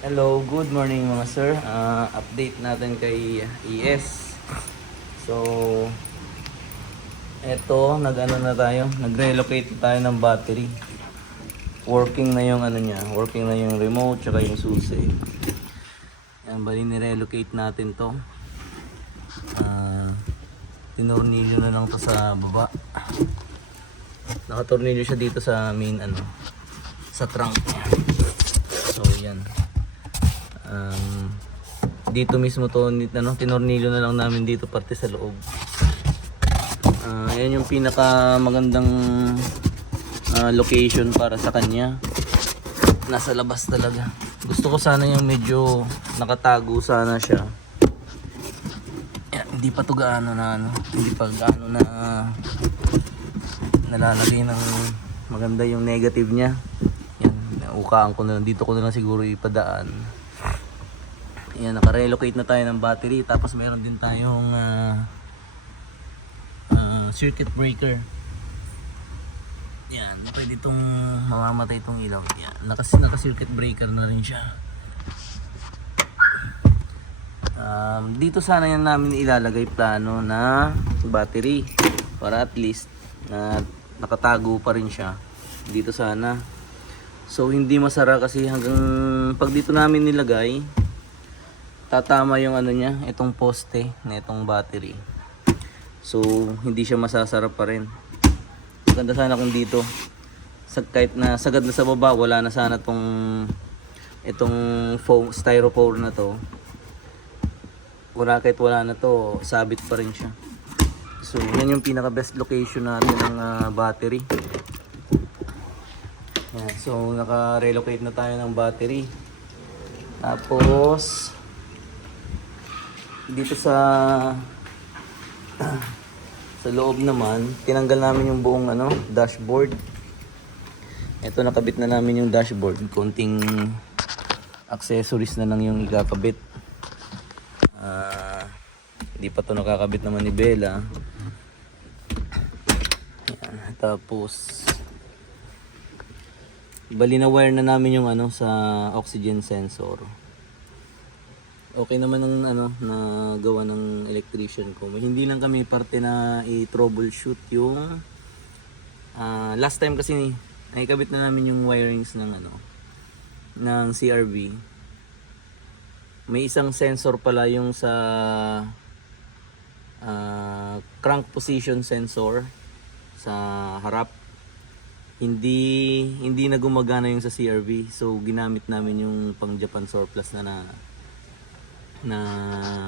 Hello, good morning mga sir. Update natin kay ES. So, eto, nag-ano na tayo, nag-relocate tayo ng battery. Working na yung ano niya, working na yung remote tsaka yung susi. Yan, bali ni-relocate natin to. Tinornilyo na lang to sa baba. Nakatornilyo siya dito sa main ano, sa trunk. So, yan. Dito mismo to ano, tinornilyo na lang namin dito parte sa loob. Yan yung pinaka magandang location para sa kanya. Nasa labas talaga. Gusto ko sana yung medyo nakatago sana siya. Yan, hindi pa to gaano na ano, hindi pa gaano na nalalagay ng maganda yung negative niya. Yan, ukaan ko na lang dito, ko na lang siguro ipadaan. Ayan, naka-relocate na tayo ng battery. Tapos meron din tayong circuit breaker. Yan, pwede itong mamamatay itong ilaw. Yan, naka-circuit breaker na rin siya. Dito sana yan namin ilalagay plano na battery. Para at least nakatago pa rin siya. Dito sana. So hindi masara kasi hanggang pag dito namin nilagay, tatama yung ano niya, itong poste na itong battery. So hindi siya masasarap pa rin. Maganda sana kung dito kahit na sagad na sa baba, wala na sana itong foam, styrofoam na to. Kahit wala na to, sabit pa rin siya. So yan yung pinaka best location natin ng battery. Yan, so naka-relocate na tayo ng battery. Tapos dito sa loob naman, tinanggal namin yung buong ano, dashboard. Ito, nakabit na namin yung dashboard. Konting accessories na lang yung ikakabit. Hindi pa to nakakabit naman ni Bella. Yan. Tapos bali na wire na namin yung ano sa oxygen sensor. Okay naman ng ano na gawa ng electrician ko. Hindi lang kami parte na i-troubleshoot yung last time kasi nakikabit na namin yung wirings ng ano ng CRV. May isang sensor pala yung sa crank position sensor sa harap. Hindi na gumagana yung sa CRV. So ginamit namin yung pang Japan surplus na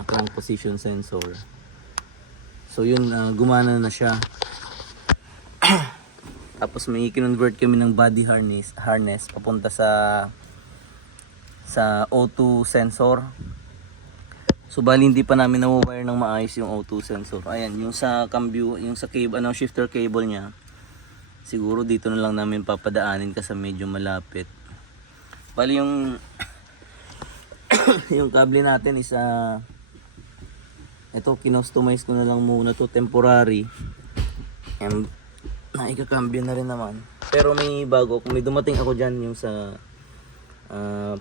crank position sensor. So yun, gumana na siya. Tapos may kinonvert kami ng body harness papunta sa O2 sensor. So bali hindi pa namin na-wire ng maayos yung O2 sensor. Ayan, yung sa cambio, yung sa cable, shifter cable niya. Siguro dito na lang namin papadaanin kasi medyo malapit. Bali yung yung kable natin is ito, kinostomize ko na lang muna to, temporary. And naikakambyo na rin naman. Pero may bago, kung may dumating ako dyan yung sa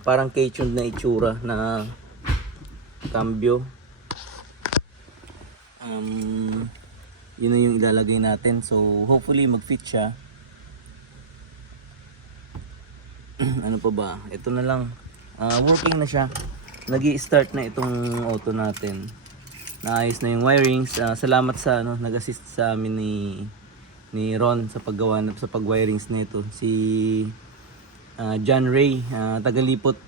parang K-tuned na itsura na cambio. Yun na yung ilalagay natin. So hopefully mag-fit siya. Ano pa ba? Ito na lang. Working na siya. Nag-i-start na itong auto natin. Naayos na yung wirings. Salamat sa nag-assist sa amin ni Ron sa paggawa sa pag-wirings nito. Si John Ray, tagalipot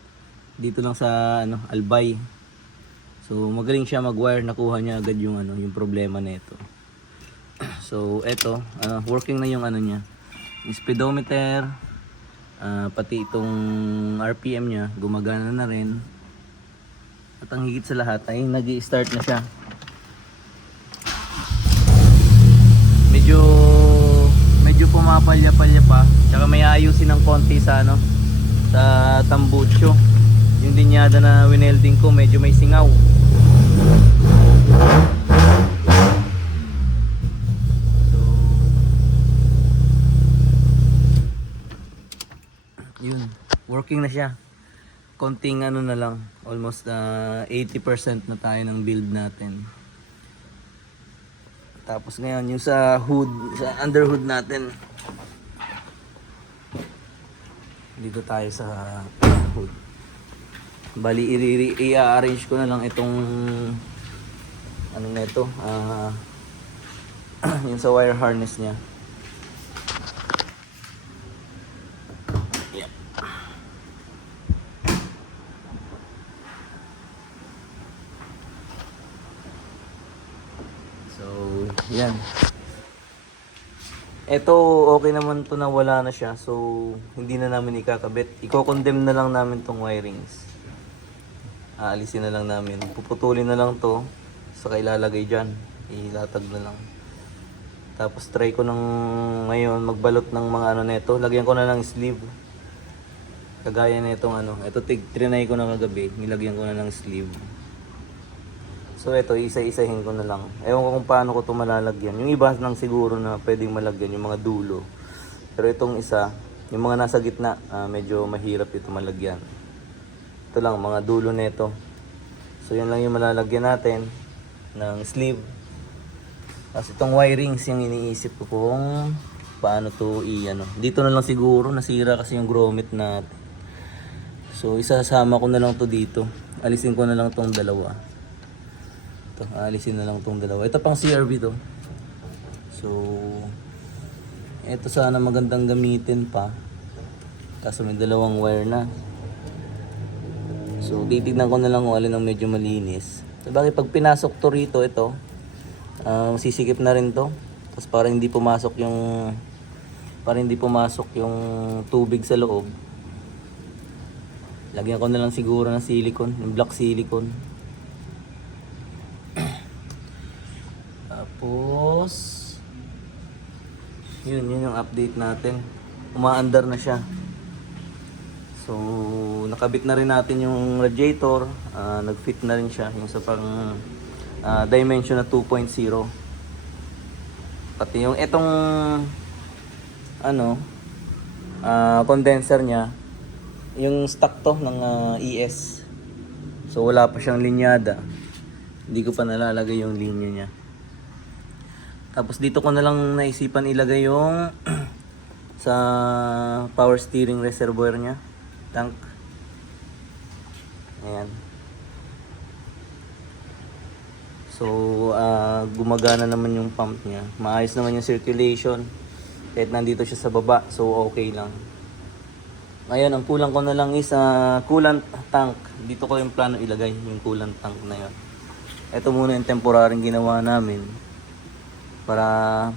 dito lang sa Albay. So magaling siya mag-wire, nakuha niya agad yung yung problema nito. So eto, working na yung niya. Yung speedometer, pati itong RPM niya gumagana na rin. At ang higit sa lahat ay nag-i-start na siya. Medyo pumapalya-palya pa. Tsaka may ayusin ng konti sa sa tambucho. Yung linyada na winelding ko medyo may singaw. So yun, working na siya. konting ano na lang, almost 80% na tayo ng build natin. Tapos ngayon yung sa hood, sa underhood natin, dito tayo sa hood. Bali i-arrange ko na lang itong ano na ito, yung sa wire harness niya. Yep. So yan, ito okay naman to na wala na siya, so hindi na namin ikakabit. Iko-condemn na lang namin tong wirings. Aalisin na lang namin. Puputulin na lang to. Saka ilalagay dyan. Ilatag na lang. Tapos try ko ng ngayon magbalot ng mga ano neto. Lagyan ko na ng sleeve. Kagaya na itong ano. Ito trinay ko na kagabi. Nilagyan ko na ng sleeve. So ito isa-isahin ko na lang. Ewan ko kung paano ko ito malalagyan. Yung iba lang siguro na pwedeng malagyan. Yung mga dulo. Pero itong isa, yung mga nasa gitna, medyo mahirap ito malagyan. Ito lang, mga dulo nito. So yan lang yung malalagyan natin ng sleeve. Tapos itong wirings yung iniisip ko kung paano to i-ano. Dito na lang siguro, nasira kasi yung grommet natin. So isasama ko na lang to dito. Alisin ko na lang tong dalawa. Ito, alisin na lang tong dalawa. Ito pang CRV to. So ito sana magandang gamitin pa. Kaso may dalawang wire na. So titignan ko na lang kung alin ang medyo malinis. So bakit pag pinasok to rito, ito sisikip na rin to. Tapos para hindi pumasok yung tubig sa loob. Lagyan ko na lang siguro ng silicone, yung black silicone. Tapos yun yung update natin. Umaandar na siya. So, nakabit na rin natin yung radiator, nag-fit na rin siya, yung sa pang dimension na 2.0. Pati yung itong condenser niya, yung stock to ng ES. So, wala pa siyang linyada. Hindi ko pa nalalagay yung linya niya. Tapos dito ko na lang naisipan ilagay yung sa power steering reservoir niya. Tank. Ayan. So, gumagana naman yung pump niya. Maayos naman yung circulation. Kahit nandito siya sa baba. So, okay lang. Ngayon, ang kulang ko na lang is coolant tank. Dito ko yung plano ilagay yung coolant tank na yun. Ito muna yung temporaryong ginawa namin. Para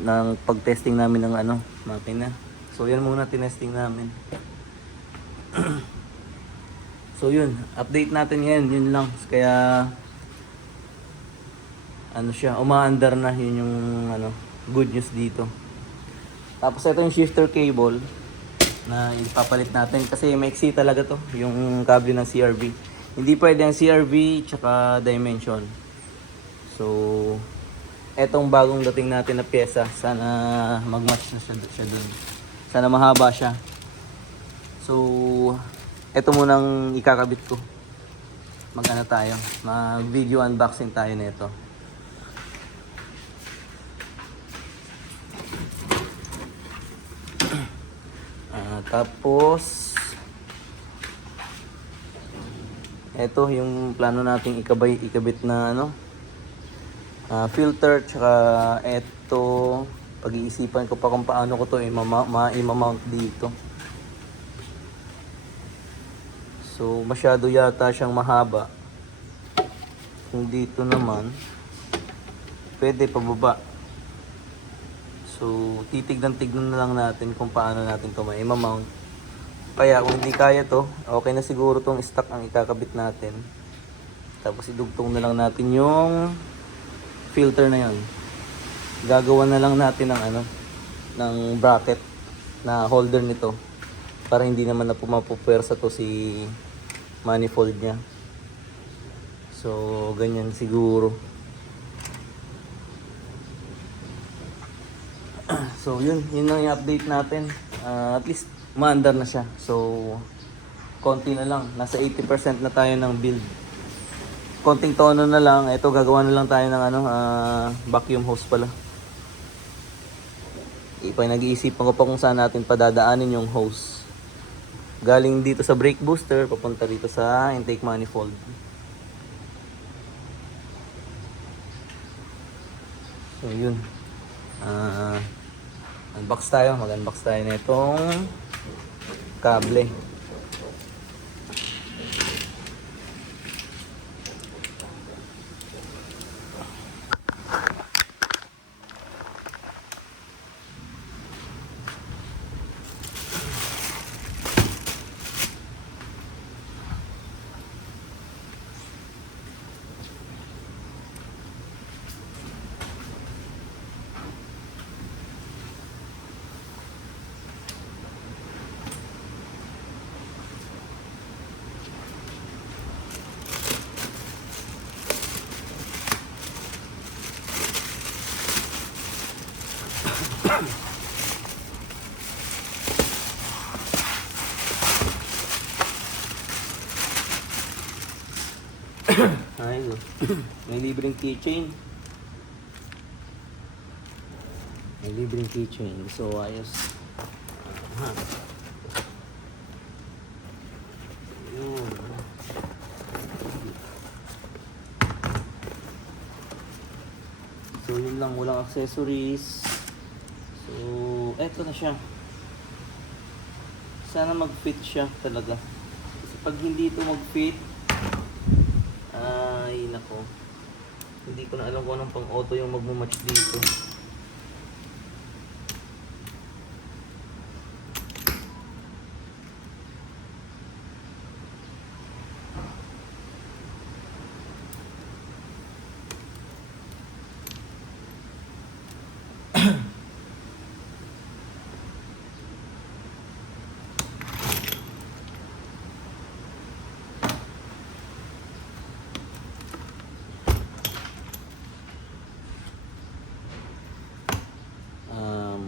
ng pag-testing namin ng makina. So, yan muna tinesting namin. So yun, update natin yan, yun lang. Kaya siya, umaandar na, yun yung good news dito. Tapos ito yung shifter cable na ipapalit natin kasi maiksi talaga to, yung kable ng CRV. Hindi pwede ang CRV tsaka dimension. So etong bagong dating natin na pyesa, sana mag-match na siya dun. Sana mahaba siya. So, ito munang ikakabit ko. Tayo. Mag-video unboxing tayo nito. Tapos, ito yung plano nating ikabit na filter. Tsaka ito, pag-iisipan ko pa kung paano ko to i-mount dito. So, masyado yata siyang mahaba. Kung dito naman, pwede pababa. So, titignan na lang natin kung paano natin ito ma-mount. Kaya kung hindi kaya to, okay na siguro tong stock ang ikakabit natin. Tapos idugtong na lang natin yung filter na yon. Gagawa na lang natin ng bracket na holder nito. Para hindi naman na pumapupwersa to si manifold niya. So, ganyan siguro. So, yun lang yung update natin. At least, maandar na siya. So, konti na lang. Nasa 80% na tayo ng build. Konting tono na lang. Ito, gagawa na lang tayo ng vacuum hose pala. Nag-iisipan ko pa kung saan natin padadaanin yung hose. Galing dito sa brake booster, papunta dito sa intake manifold. So yun. Unbox tayo. Mag-unbox tayo na itong kable. Ayun. May libreng keychain. So ayos. Aha. Ayun. So yun lang, walang accessories. So eto na siya. Sana mag-fit siya talaga. Kasi pag hindi ito mag-fit, ay nako, hindi ko na alam kung anong pang auto yung magmamatch dito.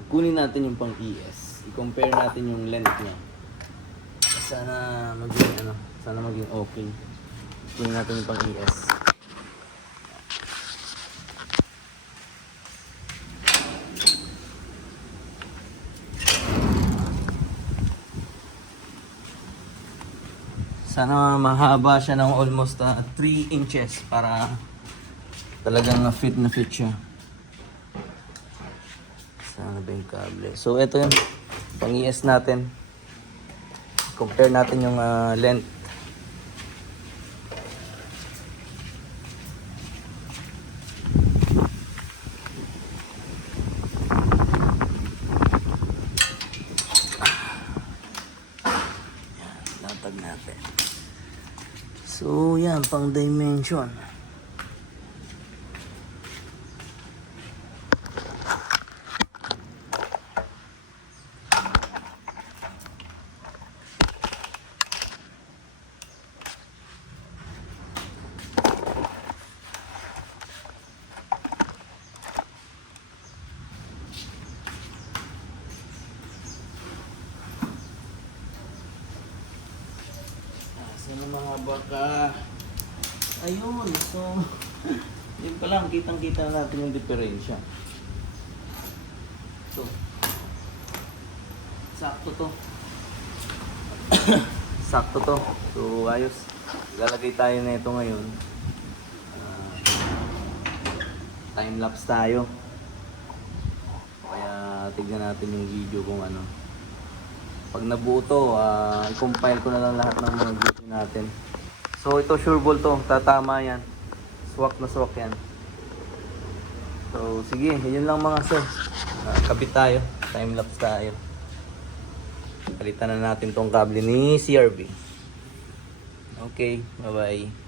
Kunin natin yung pang ES. I-compare natin yung length niya. Sana maging okay. Kunin natin yung pang ES. Sana mahaba siya ng almost 3 inches para talagang fit na fit siya. Sana ba yung kable? So ito yung pang ES natin. Compare natin yung length. Yan, latag natin. So yan, pang dimension. Sana mga baka. Ayun, so yun pa lang, kitang-kita natin yung diferensya. So sakto to. Sakto to. So ayos. Ilalagay tayo na ito ngayon. Time lapse tayo. Kaya tignan natin yung video kung ano. Pag nabuo to, i-compile ko na lang lahat ng mga video natin. So ito sure ball to, tatama yan. Swak na swak yan. So sige, yun lang mga sir. Kabit tayo, time lapse tayo. Palitan na natin tong kable ni CRB. Okay, bye bye.